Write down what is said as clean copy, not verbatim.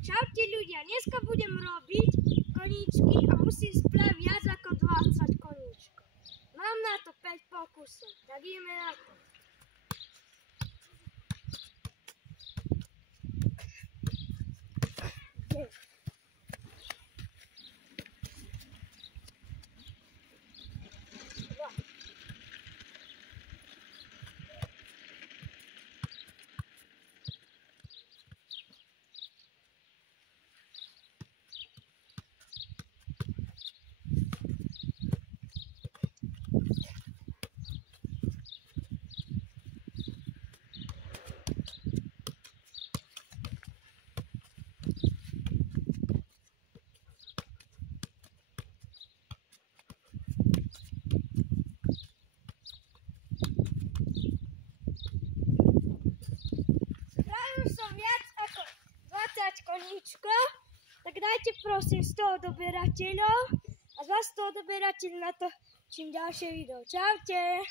Čaute ľudia, dneska budem robiť koníčky a musím spraviť viac ako 20 koníčkov. Mám na to 5 pokusov, tak ideme na to. Koníčkov, tak dajte prosím 100 odoberateľov a z vás 100 odoberateľov natočím ďalšie video. Čaute!